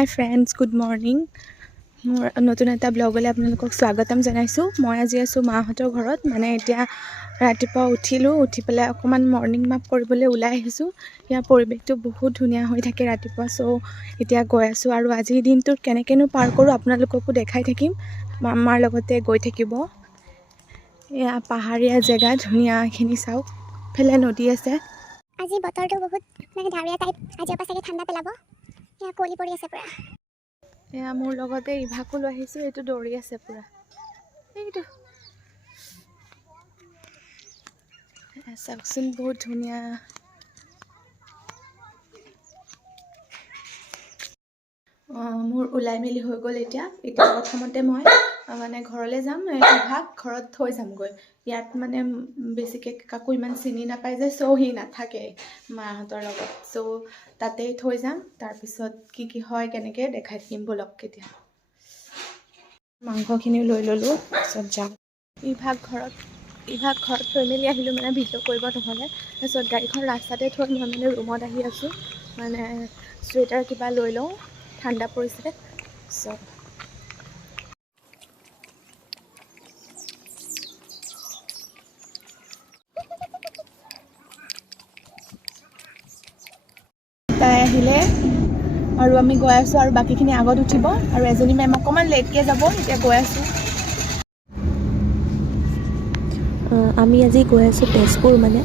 হাই friends, good morning. মোৰ নতুন এটা ব্লগলৈ আপোনালোকক স্বাগতম জনাইছোঁ। মই আজি আছোঁ মাহঁতৰ ঘৰত। মানে এতিয়া ৰাতিপুৱা উঠিলোঁ, উঠি পেলাই অকণমান মৰ্ণিং ৱাক কৰিবলৈ ওলাই আহিছোঁ। ইয়াৰ পৰিৱেশটো বহুত ধুনীয়া হৈ থাকে ৰাতিপুৱা, এতিয়া গৈ আছোঁ। আৰু আজিৰ দিনটোত কেনেকৈনো পাৰ কৰোঁ আপোনালোককো দেখাই থাকিম, আমাৰ লগতে গৈ থাকিব। এয়া পাহাৰীয়া জেগা, ধুনীয়াখিনি চাওক, ইফালে নদী আছে। আজি বতৰটো বহুত মানে ডাৱৰীয়া টাইপ, আজিৰ পৰা চাগে ঠাণ্ডা পেলাব। এয়া কুঁৱলী পৰি আছে পুৰা। এয়া মোৰ লগতে ইভাকো লৈ আহিছোঁ, এইটো দৌৰি আছে পুৰা। এইটো চাওকচোন, বহুত ধুনীয়া। মোৰ ওলাই মেলি হৈ গ'ল। এতিয়া প্ৰথমতে মই মানে ঘৰলৈ যাম, ইভাক ঘৰত থৈ যামগৈ। ইয়াত মানে বেছিকৈ কাকো ইমান চিনি নাপায় যে, সি নাথাকে মাহঁতৰ লগত। তাতেই থৈ যাম, তাৰপিছত কি হয় কেনেকৈ দেখাই থাকিম ব'লক। কেতিয়া মাংসখিনিও লৈ ল'লোঁ, তাৰপিছত যাম। ইভাক ঘৰত থৈ মেলি আহিলোঁ, মানে ভিডিঅ' কৰিব নহ'লে। তাৰপিছত গাড়ীখন ৰাস্তাতে থৈ মই মানে ৰুমত আহি আছোঁ। মানে চুৱেটাৰ কিবা লৈ লওঁ, ঠাণ্ডা পৰিছে। তাই আহিলে আৰু আমি গৈ আছোঁ, আৰু বাকীখিনি আগত উঠিব। আৰু এজনী মেম অকণমান লেটকৈ যাব, এতিয়া গৈ আছোঁ। আমি আজি গৈ আছোঁ তেজপুৰ, মানে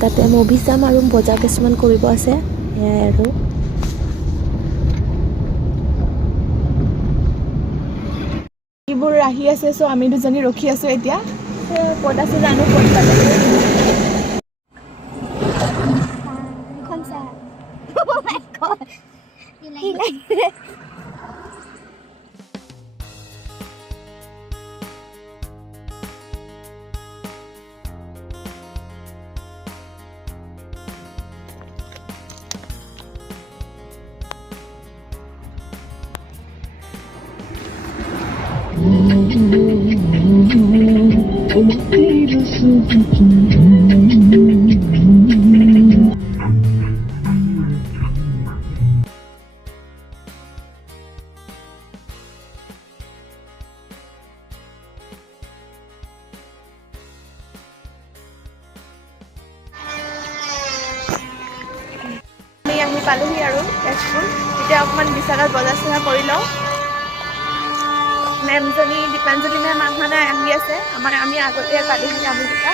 তাতে মুভি চাম আৰু বজাৰ কিছুমান কৰিব আছে, সেয়াই আৰু। এইবোৰ আহি আছে, আমি দুজনী ৰখি আছোঁ। এতিয়া ক'ত আছে জানো, ক'ত পালে। আমি পালোহি আৰু তেজপুৰ। এতিয়া অকণমান বিশালত বজাৰ চজাৰ কৰি লওঁ। মেমজনী দীপাঞ্জলি মেম অহা নাই, আহি আছে। আমি আগতে পালোহি, আমি দুটা।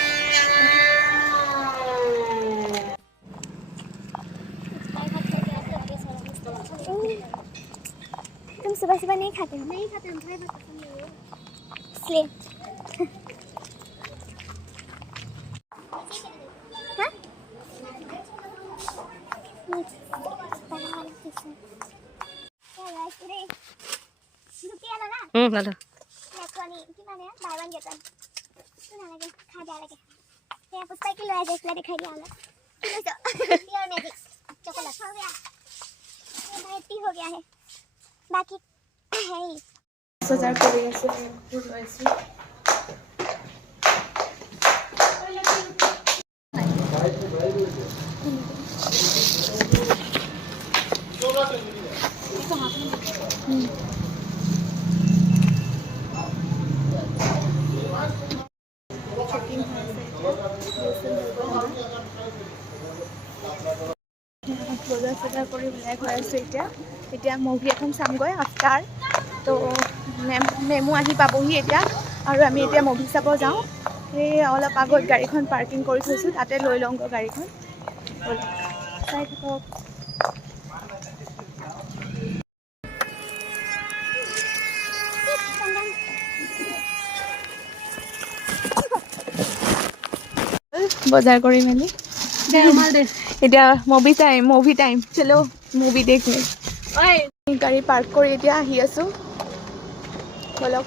तुम सुबह सुबह नहीं खाते हो? नहीं खाते हम, तुम्हें बस पसंद नहीं है इसलिए। हाँ? ভালো। ইলেক্ট্ৰনিক কিমান এয়া বাই ওৱান গেট ওৱান। তো নালাগে, খা বেয়া লাগে। সেয়া পুষ্পাই কি লৈ আহিছিলে দেখাই দিয়া অলপ। কি লৈছ? পিয়ৰ মেজিক চকলেট हो गया, ये भाई हो गया है। बाकी है বজাৰ কৰি আছোঁ, লৈ আছোঁ। বজাৰ চজাৰ কৰি ওলাই গৈ আছোঁ। এতিয়া মুভি এখন চামগৈ আফটাৰ। তো মেমো আহি পাবহি এতিয়া, আৰু আমি এতিয়া মুভি চাব যাওঁ। সেই অলপ আগত গাড়ীখন পাৰ্কিং কৰি থৈছোঁ, তাতে লৈ লওঁগৈ গাড়ীখন। চাই থাকক। বজাৰ কৰি মেলি এতিয়া মুভি টাইম চলো, মুভি দেখি। গাড়ী পাৰ্ক কৰি এতিয়া আহি আছোঁ, বলক।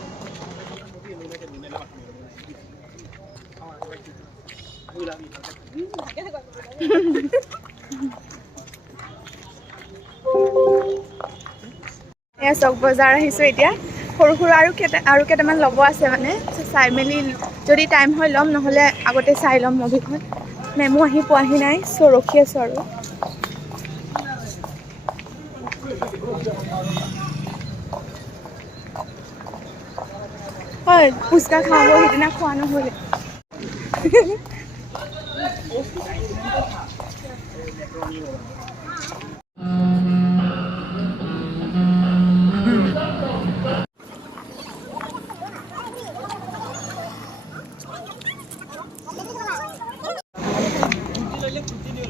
এয়া চক বজাৰ আহিছোঁ এতিয়া। সৰু আৰু কেইটামান ল'ব আছে, মানে চাই মেলি যদি টাইম হয় ল'ম, নহ'লে আগতে চাই ল'ম মুভিখন। মেমো আহি পোৱাহি নাই, ৰখি আছোঁ আৰু। হয় ফুচকা খাব সেইদিনা খোৱা নহ'লে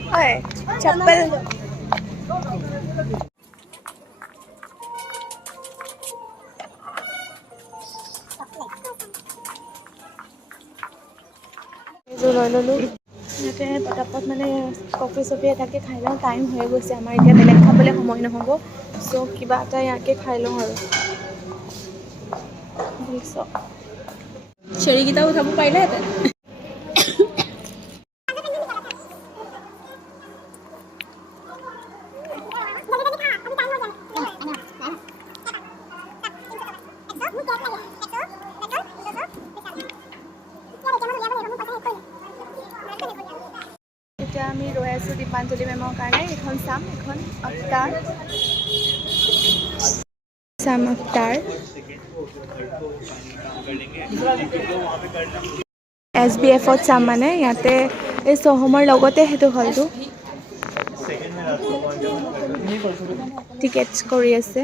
হয় চপ্পল এযোৰ লৈ ল'লোঁ ইয়াতে পটাপট মানে কফি চফি এটাকে খাই লওঁ টাইম হৈ গৈছে আমাৰ এতিয়া বেলেগ খাবলৈ সময় নহ'ব চ' কিবা এটা ইয়াকে খাই লওঁ আৰু বুজিছ চেৰিকেইটাও উঠাব পাৰিলেহেঁতেন এতিয়া আমি ৰৈ আছোঁ দীপাঞ্জলি মেমৰ কাৰণে এইখন চাম এখন আফটাৰ চাম আফটাৰ SBFত চাম মানে ইয়াতে এই চহমৰ লগতে সেইটো হলটো টিকেটছ কৰি আছে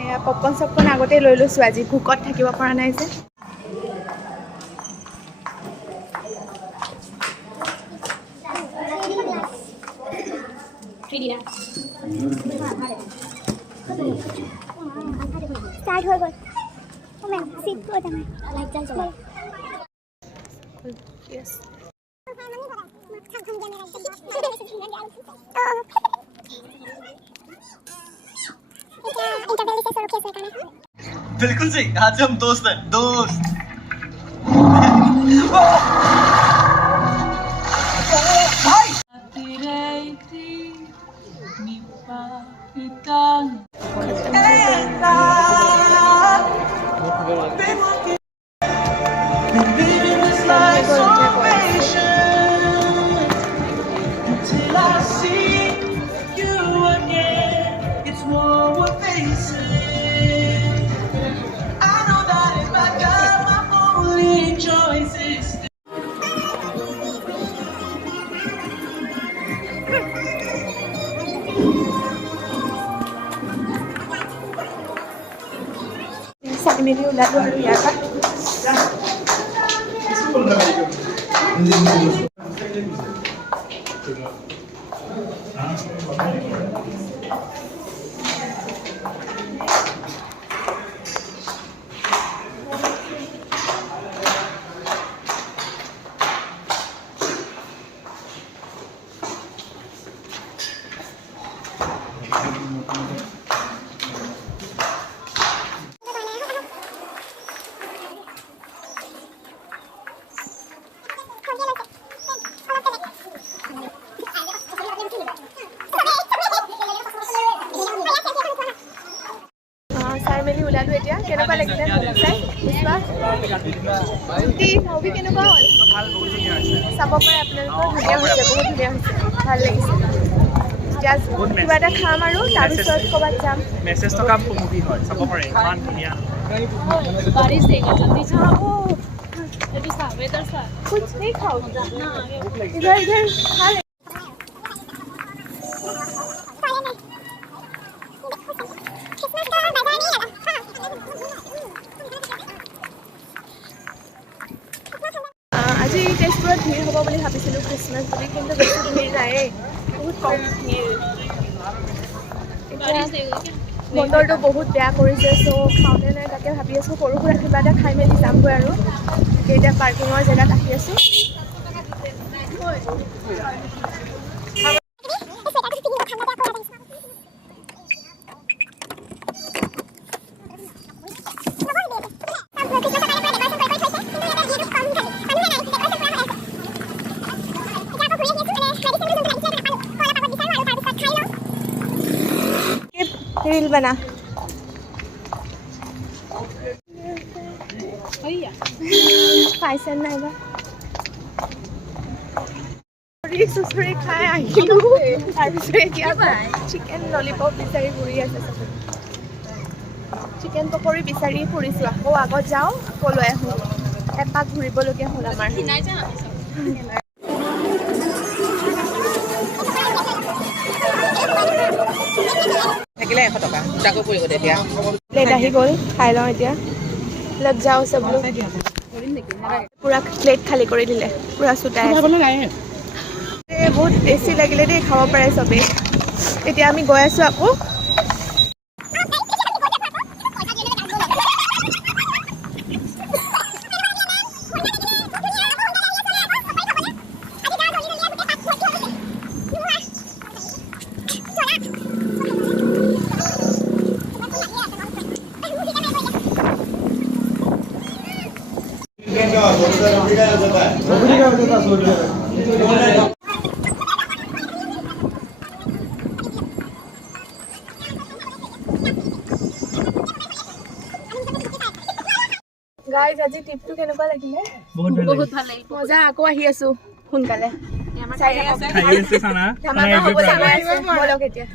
এয়া পপকৰ্ণ চপকৰ্ণ আগতে লৈ লৈছোঁ আজি ভোকত থাকিব পৰা নাই যে स्टार्ट हो गई ओ मैं सीट को जाना लाइट चल चला यस बिल्कुल सही आज हम दोस्त हैं दोस्त চাই মেলি ওলালোঁ আৰু ইয়াৰ পৰা চাই মেলি ওলালোঁ এতিয়া কেনেকুৱা লাগিলে চাই জুতি মুভি কেনেকুৱা হ'ল চাব পাৰে আপোনালোকৰ ধুনীয়া হৈছে বহুত ধুনীয়া হৈছে ভাল লাগিছে এতিয়া কিবা এটা খাম আৰু তাৰপিছত ক'ৰবাত যাম মেছেজ থকা মুভি হয় চাব পাৰে ইমান ধুনীয়া बारिश देगा जल्दी से जल्दी सा वेदर सा कुछ नहीं खाओ ना इधर इधर खा ले বুলি ভাবিছিলোঁ খ্ৰীষ্টমাছ বুলি, কিন্তু বেছি ভিৰ নাইয়ে, বহুত কম ভিৰ। বতৰটো বহুত বেয়া কৰিছে, চ' খাওঁনে নাই তাকে ভাবি আছোঁ। সৰু সুৰা কিবা এটা খাই মেলি যামগৈ আৰু। এতিয়া পাৰ্কিঙৰ জেগাত আহি আছোঁ। रील बना পাইছেন নাইবা চুচৰি খাই আহিলোঁ। তাৰপিছত এতিয়া চিকেন ললিপপ বিচাৰি ফুৰি আছে চবে। চিকেন পকৰি বিচাৰি ফুৰিছোঁ। আকৌ আগত যাওঁ, আকৌ লৈ আহোঁ। এপাক ঘূৰিবলগীয়া হ'ল আমাৰ। থাকিলে 100 টকা দুটাকৈ পৰিব তেতিয়া প্লেট আহি গ'ল, খাই লওঁ এতিয়া। লগ যাওঁ চব লোক। পূৰা প্লেট খালী কৰি দিলে, পূৰা চুটাই আছে। বহুত টেষ্টি লাগিলে দেই, খাব পাৰে চবেই। এতিয়া আমি গৈ আছোঁ আকৌ। গাইজ আজি ট্ৰিপটো কেনেকুৱা লাগিলে? বহুত ভাল লাগিল। মজা। আকৌ আহি আছোঁ সোনকালে। খানা হ'ব বলক এতিয়া।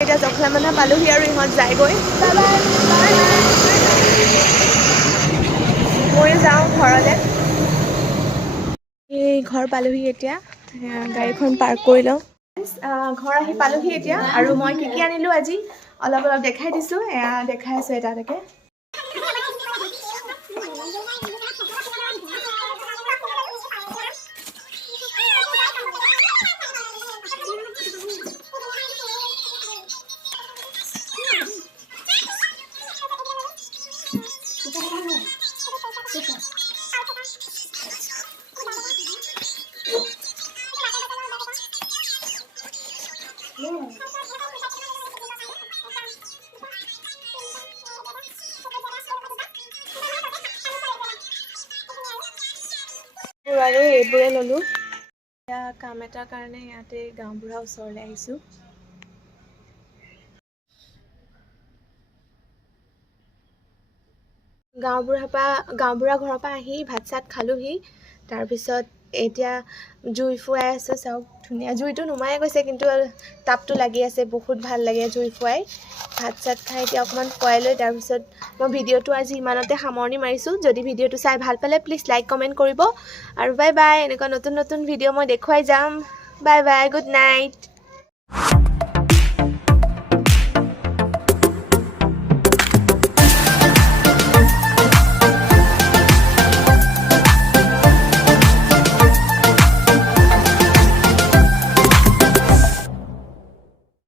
এতিয়া জখলা মানা পালোহি আৰু ইহঁত যায়গৈ। ময়ো যাওঁ ঘৰলৈ। এই ঘৰ পালোহি এতিয়া, গাড়ীখন পাৰ্ক কৰি লওঁ। ঘৰ আহি পালোহি এতিয়া, আৰু মই কি কি আনিলোঁ আজি অলপ দেখাই দিছোঁ। এয়া দেখাই আছোঁ এটা এটাকৈ। আৰু এইবোৰে ল'লোঁ। এতিয়া কাম এটাৰ কাৰণে ইয়াতে গাঁওবুঢ়া ওচৰলৈ আহিছোঁ। গাঁওবুঢ়া ঘৰৰ পৰা আহি ভাত চাত খালোহি। তাৰপিছত এতিয়া জুই ফুৱাই আছোঁ। চাওক ধুনীয়া, জুইটো নুমাই গৈছে কিন্তু তাপটো লাগি আছে। বহুত ভাল লাগে জুই ফুৱাই। ভাত চাত খাই এতিয়া অকণমান ফুৱাই লৈ তাৰপিছত মই ভিডিঅ'টো আজি ইমানতে সামৰণি মাৰিছোঁ। যদি ভিডিঅ'টো চাই ভাল পালে প্লিজ লাইক কমেণ্ট কৰিব। আৰু বাই বাই। এনেকুৱা নতুন নতুন ভিডিঅ' মই দেখুৱাই যাম। Bye bye, good night.